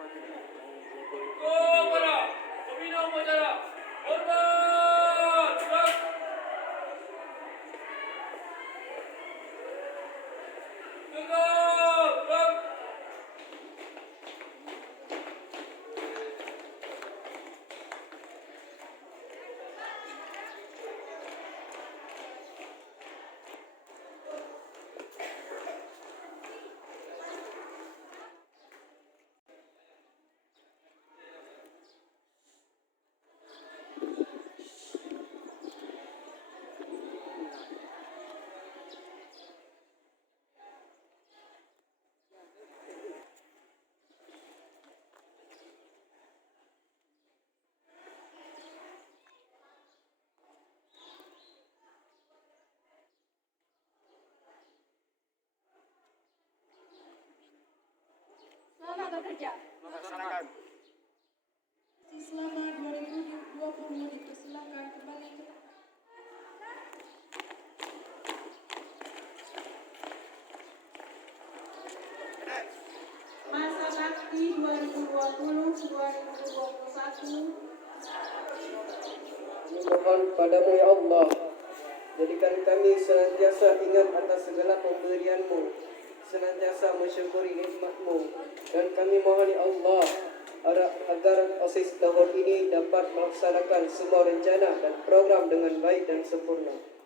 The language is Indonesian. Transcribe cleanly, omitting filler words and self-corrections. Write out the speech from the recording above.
Kepada pembina upacara, hormat, gerak. Tegak, gerak. Selamat bekerja. Melaksanakan. Selama 2020 dipersilakan kembali ke tempat. Masa bakti 2020-2021. Mohon padamu ya Allah, jadikan kami senantiasa ingat atas segala pemberian-Mu, senantiasa mensyukuri nikmat-Mu, dan kami mohon ya Allah agar OSIS tahun ini dapat melaksanakan semua rencana dan program dengan baik dan sempurna.